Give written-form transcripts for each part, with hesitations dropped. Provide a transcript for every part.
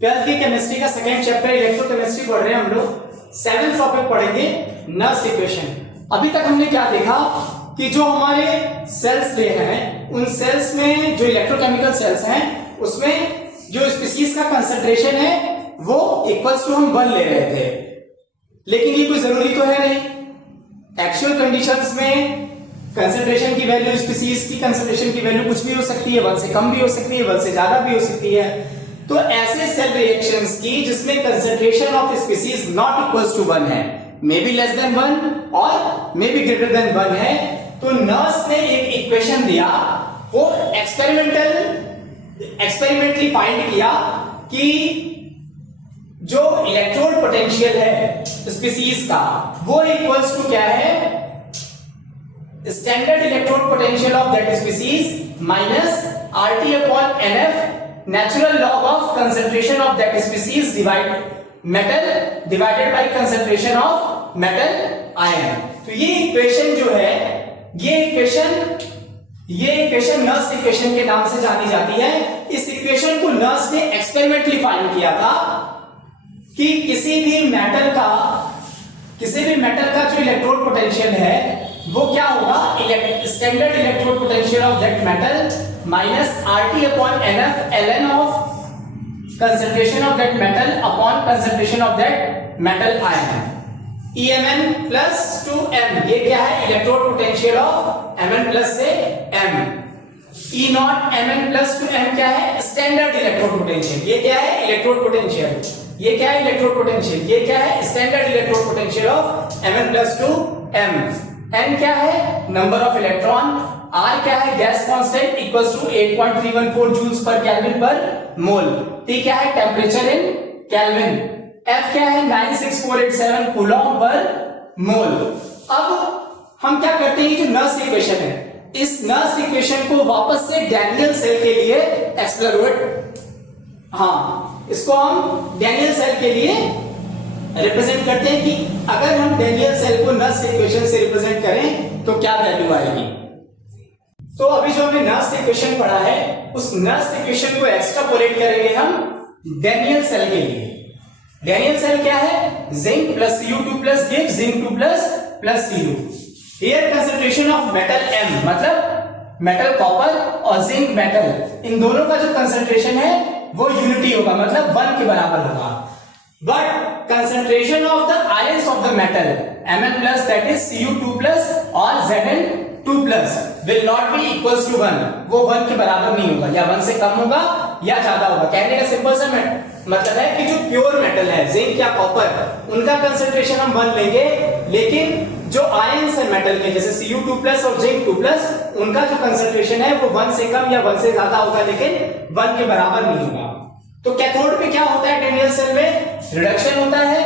Twelfth की chemistry का second chapter electrochemistry पढ़ रहे हैं हम लोग। 7th टॉपिक पढ़ेंगे नर्स इक्वेशन। अभी तक हमने क्या देखा कि जो हमारे सेल्स ले हैं उन सेल्स में जो इलेक्ट्रोकेमिकल सेल्स हैं उसमें जो स्पीशीज का कंसंट्रेशन है वो इक्वल्स टू हम 1 ले रहे थे, लेकिन ये कोई जरूरी तो है नहीं। एक्चुअल कंडीशंस में कंसंट्रेशन की वैल्यू, स्पीशीज की कंसंट्रेशन की वैल्यू कुछ भी हो सकती है, 1 से कम भी हो सकती है, 1 से ज्यादा भी हो सकती है। तो ऐसे सेल रिएक्शंस की जिसमें concentration of species not equals to 1 है, मे बी लेस देन 1 और मे बी ग्रेटर देन 1 है, तो नर्स ने एक इक्वेशन दिया, वो एक्सपेरिमेंटली फाइंड किया कि जो इलेक्ट्रोड पोटेंशियल है स्पीशीज का वो इक्वल्स टू क्या है, standard electrode potential of that species minus RT upon NF natural log of concentration of that species divided by concentration of metal ion। तो ये इक्वेशन जो है, ये इक्वेशन नर्स इक्वेशन के नाम से जानी जाती है। इस इक्वेशन को नर्स ने एक्सपेरिमेंटली फाइंड किया था कि किसी भी मेटल का जो इलेक्ट्रोड पोटेंशियल है वो क्या होगा, standard electrode potential of that metal minus RT upon NF ln of concentration of that metal upon concentration of that metal ion. EMN plus two M, ये क्या है, electrode potential of Mn plus से M। E not Mn plus two M क्या है, standard electrode potential. ये क्या है, electrode potential. ये क्या है, इलेक्ट्रोड पोटेंशियल। ये क्या है, standard electrode potential of Mn plus two M। N क्या है, नंबर ऑफ इलेक्ट्रॉन। R क्या है, gas constant equals to 8.314 joules per kelvin per mole. T क्या है, टेम्परेचर इन केल्विन। F क्या है, 96487 कूलॉम पर मोल। अब हम क्या करते हैं, जो नर्स इक्वेशन है, इस नर्स इक्वेशन को वापस से डैनियल सेल के लिए एक्सप्लोरेट, इसको हम डैनियल सेल के लिए रिप्रेजेंट करते हैं कि अगर हम डैनियल सेल को नर्स इक्वेशन से रिप्रेजेंट करें तो क्या वैल्यू आएगी। तो अभी जो हमने नर्स इक्वेशन पढ़ा है उस नर्स इक्वेशन को एक्सट्रापोलेट करेंगे हम डैनियल सेल के लिए। डैनियल सेल क्या है, zinc plus Cu2 plus give zinc 2 plus Cu। Here concentration of metal M, मतलब मेटल कॉपर और जिंक मेटल, इन दोनों का जो कंसंट्रेशन है वो यूनिटी होगा, मतलब 1 के बराबर होगा। But concentration of the ions of the metal Mn plus, that is Cu2 plus or Zn2 plus will not be equals to 1। वो 1 के बराबर नहीं होगा, या 1 से कम होगा या ज्यादा होगा। कहने का सिंपल सा मतलब है कि जो प्योर मेटल है, जिंक या कॉपर, उनका कंसंट्रेशन हम 1 लेंगे, लेकिन जो आयंस है मेटल के, जैसे Cu2 प्लस और जिंक 2 प्लस, उनका जो कंसंट्रेशन है वो 1 से कम या 1 से ज्यादा होगा, लेकिन 1 के बराबर नहीं होगा। तो कैथोड में क्या होता है, डैनियल सेल में रिडक्शन होता है,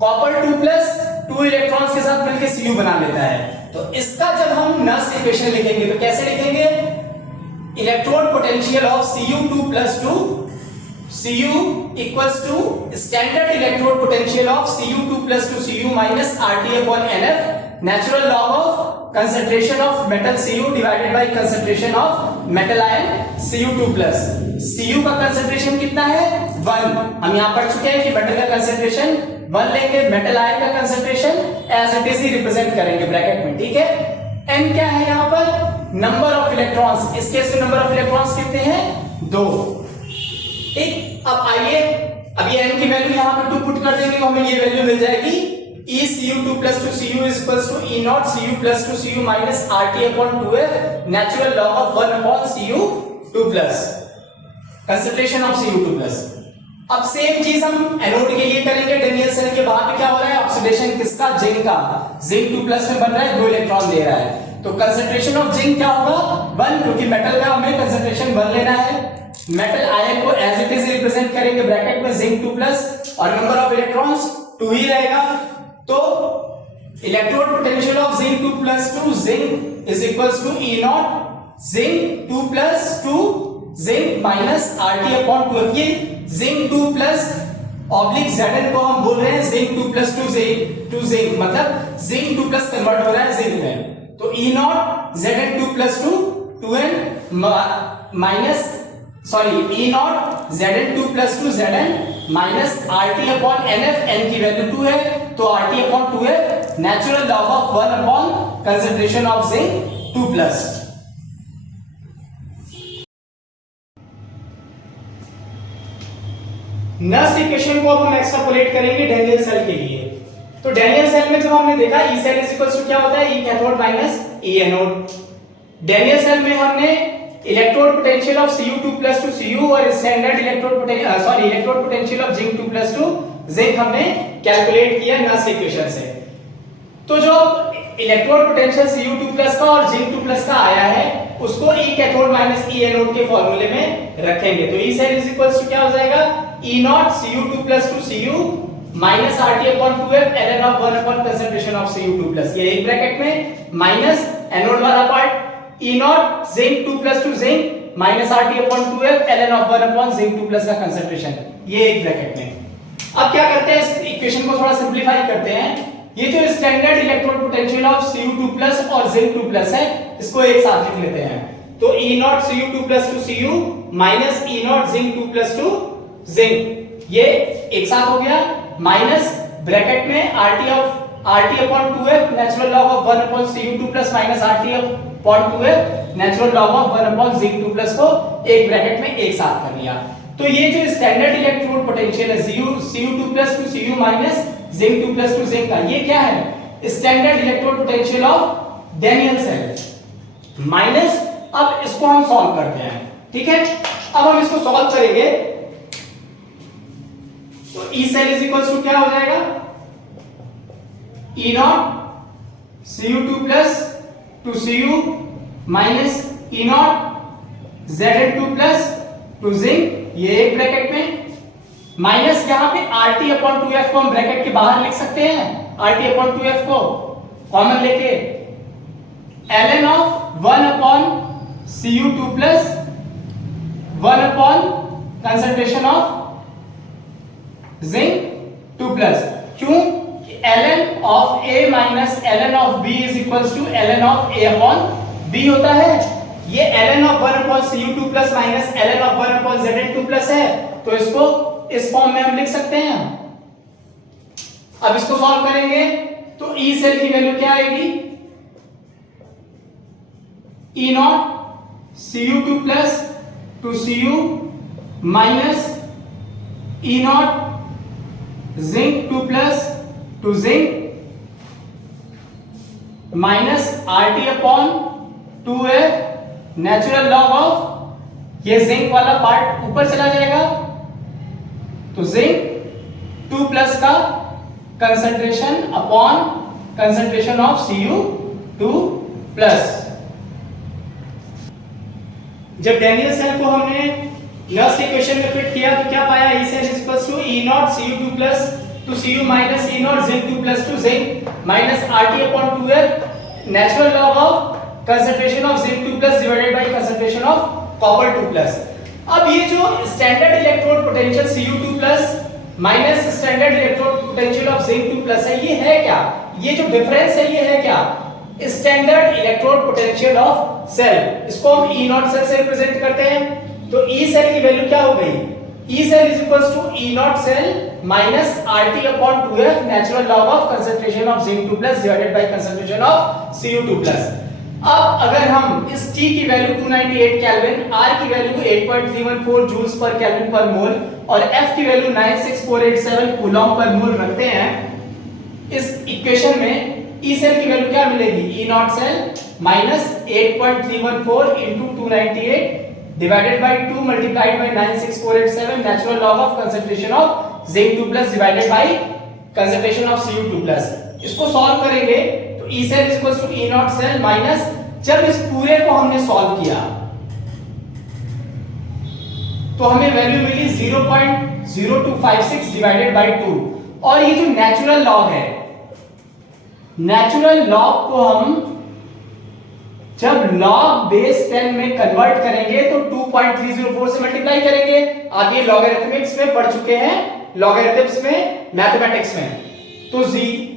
कॉपर 2 प्लस 2 इलेक्ट्रॉन्स के साथ मिलकर Cu बना लेता है। तो इसका जब हम नर्स इक्वेशन लिखेंगे तो कैसे लिखेंगे, electrode potential of Cu2 plus 2, Cu equals to standard electrode potential of Cu2 plus 2 Cu minus RT upon NF natural log of concentration of metal Cu divided by concentration of metal ion Cu2 plus. Cu का concentration कितना है, 1। हम यहां पढ़ चुके हैं कि metal का कंसंट्रेशन 1 लेंगे, मेटल आयन का कंसंट्रेशन एज इट इज ही रिप्रेजेंट करेंगे ब्रैकेट में, ठीक है। N क्या है यहां पर, नंबर ऑफ इलेक्ट्रॉन्स, इस केस में नंबर ऑफ इलेक्ट्रॉन्स कितने हैं, 2, ठीक। अब आइए, अब ये N की वैल्यू यहां पे 2 पुट कर देंगे तो हमें ये वैल्यू मिल जाएगी, E Cu2 plus 2 Cu is equals to E naught Cu plus 2 Cu minus RT upon 2F natural log of 1 upon Cu2 plus concentration of Cu2 plus। अब सेम चीज हम एनोड के लिए करेंगे। डैनियल सेल के बाहर पे क्या हो रहा है, ऑक्सीडेशन किसका, जिंक का। जिंक 2 प्लस में बन रहा है, 2 इलेक्ट्रॉन दे रहा है, तो कंसंट्रेशन ऑफ जिंक क्या होगा, 1, क्योंकि मेटल का हमें कंसंट्रेशन 1 लेना है। मेटल आयन को एज इट इज रिप्रेजेंट करेंगे ब्रैकेट में, जिंक 2 प्लस और नंबर ऑफ इलेक्ट्रॉन्स 2 ही रहेगा। तो electrode potential of zinc 2 plus 2 zinc is equals to E not zinc 2 plus 2 zinc minus RT upon 2F। ये जिंक 2 प्लस ऑब्लिक Zn को हम बोल रहे हैं जिंक 2 प्लस 2 जिंक, मतलब जिंक 2 प्लस कन्वर्ट हो रहा है जिंक में। तो E not Zn 2 plus 2 2n minus sorry E not Zn 2 plus 2 Zn minus RT upon NF, n की वैल्यू 2 है तो RT upon 2F natural log of 1 upon concentration of zinc 2 plus. Next equation को अब हम extrapolate करेंगे Daniel cell के लिए। तो डैनियल सेल में जब हमने देखा E cell is equals to क्या होता है, E cathode minus E anode. Daniell cell में हमने electrode potential of Cu2 plus 2 Cu और standard electrode potential of zinc 2 plus 2 zinc हमने कैलकुलेट किया नेक्स्ट इक्वेशन से। तो जो इलेक्ट्रोड पोटेंशियल Cu2 प्लस का और जिंक 2 प्लस का आया है उसको E cathode minus E anode के फॉर्मूले में रखेंगे। तो E cell is equals to क्या हो जाएगा, E not Cu2 plus 2 Cu minus RT upon 2F ln of 1 upon concentration of Cu2 plus, ये एक ब्रैकेट में माइनस एनोड वाला part E not zinc 2 plus 2 zinc minus RT upon 2F ln of 1 upon zinc 2 plus का concentration, ये एक bracket में। अब क्या करते हैं, इस इक्वेशन को थोड़ा सिंपलीफाई करते हैं। ये जो standard electrode potential of Cu2 plus और जिंक 2 प्लस है इसको एक साथ लिख लेते हैं। तो E not Cu2 plus 2 Cu minus E not zinc 2 plus 2 zinc, ये एक साथ हो गया माइनस ब्रैकेट में RT upon 2F natural log of 1 upon Cu2 plus minus RT upon 2F natural log of 1 upon zinc 2 plus को एक bracket में एक साथ कर लिया। तो ये जो स्टैंडर्ड इलेक्ट्रोड पोटेंशियल है Cu2 plus 2 Cu minus zinc 2 plus 2 zinc का, ये क्या है, standard electrode potential of Daniell cell minus, अब इसको हम सॉल्व करते हैं, ठीक है। अब हम इसको सॉल्व करेंगे तो E cell is equals to क्या हो जाएगा, E not Cu2 plus 2 Cu minus E naught Zn2 plus 2 zinc, ये एक ब्रैकेट में माइनस यहां पे RT अपॉन 2F को हम ब्रैकेट के बाहर लिख सकते हैं, RT अपॉन 2F को कॉमन लेके ln of 1 upon Cu2 plus 1 upon concentration of zinc 2 plus, क्यों, ln of A minus ln of B is equals to ln of A upon B होता है। ये ln of 1 upon Cu2 plus minus ln of 1 upon Zn2 plus है, तो इसको इस form में हम लिख सकते हैं। अब इसको सॉल्व करेंगे तो ई सेल की वैल्यू क्या आएगी, E not Cu2 plus 2 Cu minus E not zinc 2 plus 2 zinc minus RT upon 2F natural log of, ये जिंक वाला पार्ट ऊपर चला जाएगा तो जिंक 2 प्लस का concentration upon concentration of Cu2 plus. जब डैनियल सेल को हमने नेक्स्ट इक्वेशन में फिट किया तो क्या पाया, E cell is equals to E not Cu2 plus 2 Cu minus E not zinc 2 plus 2 zinc minus RT upon 2F natural log of concentration of zinc 2 plus divided by concentration of copper 2 plus. अब ये जो standard electrode potential Cu2 plus minus standard electrode potential of zinc 2 plus है, ये है क्या, ये जो difference है ये है क्या, standard electrode potential of cell, इसको हम ई नॉट सेल से रिप्रेजेंट करते हैं। तो ई सेल की वैल्यू क्या हो गई, E cell is equals to E not cell minus RT upon 2F natural log of concentration of zinc 2 plus divided by concentration of Cu2 plus. अब अगर हम इस T की वैल्यू 298 केल्विन, R की value 8.314 joules per kelvin per mole और F की value 96487 Coulomb पर मोल रखते हैं इस इक्वेशन में, ई सेल की वैल्यू क्या मिलेगी, E not cell minus 8.314 into 298 divided by 2 multiplied by 96487 natural log of concentration of zinc 2 plus divided by concentration of Cu2 plus. इसको सॉल्व करेंगे तो E cell is equals to E not cell minus, जब इस पूरे को हमने solve किया तो हमें वैल्यू मिली 0.0256 डिवाइडेड बाय 2, और ये जो नेचुरल लॉग है, नेचुरल लॉग को हम जब लॉग बेस 10 में कन्वर्ट करेंगे तो 2.304 से मल्टीप्लाई करेंगे। आप ये लॉगरिथमिक्स में पढ़ चुके हैं, लॉगरिथम्स में, मैथमेटिक्स में। तो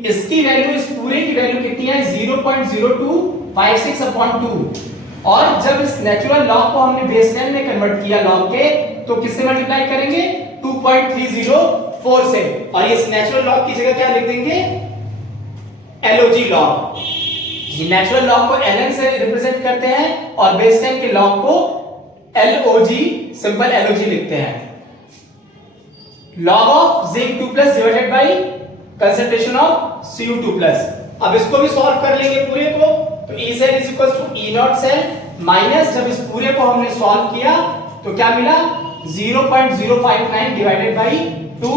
इसकी वैल्यू, इस पूरे की वैल्यू कितनी है, 0.0256 अपॉन 2, और जब इस नेचुरल लॉग को हमने बेस 10 में कन्वर्ट किया लॉग के, तो किससे मल्टीप्लाई करेंगे 2.304 से, और इस नेचुरल लॉग की जगह क्या लिख देंगे एलओजी लॉग। ये नेचुरल लॉग को ln से रिप्रेजेंट करते हैं और बेस 10 के लॉग को LOG, सिंपल LOG लिखते हैं। log of Zn2+ divided by concentration of Cu2+। अब इसको भी सॉल्व कर लेंगे पूरे को, तो E cell is equal to E not cell minus, जब इस पूरे को हमने सॉल्व किया तो क्या मिला 0.059 divided by 2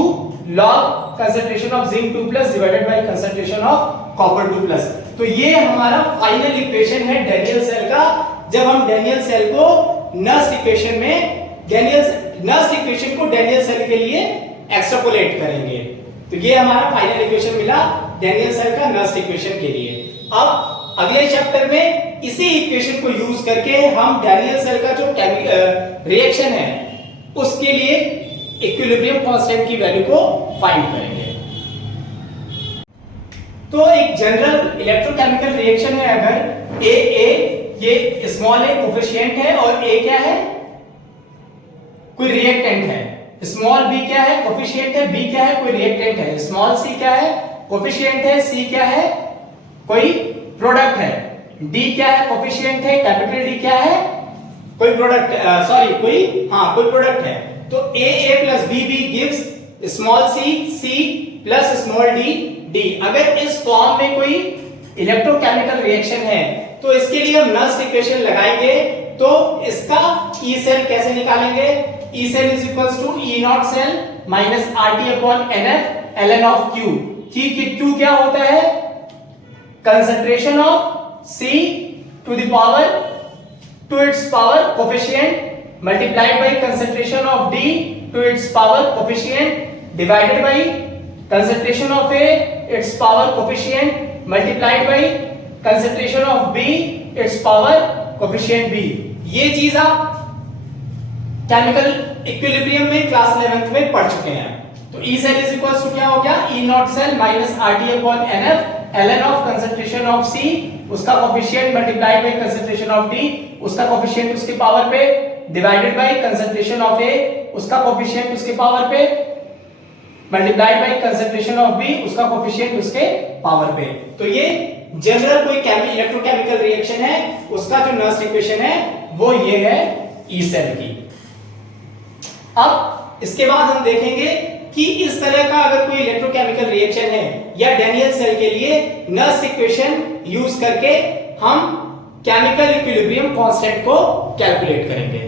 log concentration of Zn2+ divided by concentration of Copper2+। तो ये हमारा फाइनल इक्वेशन है डैनियल सेल का। जब हम डैनियल सेल को नस्ट इक्वेशन में नस्ट इक्वेशन को डैनियल सेल के लिए एक्सट्रापोलेट करेंगे, तो ये हमारा फाइनल इक्वेशन मिला डैनियल सेल का नस्ट इक्वेशन के लिए। अब अगले चैप्टर में इसी इक्वेशन को यूज करके हम डैनियल सेल का जो रिएक्शन है उसके लिए इक्विलिब्रियम कांस्टेंट की वैल्यू को फाइंड करेंगे। तो एक जनरल इलेक्ट्रोकेमिकल रिएक्शन है, अगर ये स्मॉल a कोफिशिएंट है और a क्या है कोई रिएक्टेंट है, स्मॉल b क्या है कोफिशिएंट है, b क्या है कोई रिएक्टेंट है, स्मॉल c क्या है कोफिशिएंट है, c क्या है कोई प्रोडक्ट है, d क्या है कोफिशिएंट है, कैपिटल D क्या है कोई प्रोडक्ट कोई प्रोडक्ट है। तो a plus b gives small c plus small d। अगर इस फॉर्म में कोई इलेक्ट्रोकेमिकल रिएक्शन है तो इसके लिए हम नस्ट इक्वेशन लगाएंगे, तो इसका E सेल कैसे निकालेंगे, E cell is equals to E not cell minus RT upon NF ln of Q। Q क्या होता है concentration of C to the power to its power coefficient multiplied by concentration of D to its power coefficient divided by concentration of A its power coefficient multiplied by concentration of B its power coefficient B। ये चीज आप chemical equilibrium में class 11th में पढ़ चुके हैं। तो E cell is equals to क्या हो गया E not cell minus RT upon NF ln of concentration of C, उसका coefficient multiplied by concentration of D, उसका कोफिशिएंट उसके पावर पे divided by concentration of A, उसका कोफिशिएंट उसके power पे multiplied by concentration of B, उसका coefficient उसके power पे। तो ये जनरल कोई इलेक्ट्रोकेमिकल रिएक्शन है उसका जो नस्ट इक्वेशन है वो ये है E सेल की। अब इसके बाद हम देखेंगे कि इस तरह का अगर कोई इलेक्ट्रोकेमिकल रिएक्शन है या डैनियल सेल के लिए नस्ट इक्वेशन यूज करके हम केमिकल इक्विलिब्रियम कांस्टेंट को कैलकुलेट करेंगे।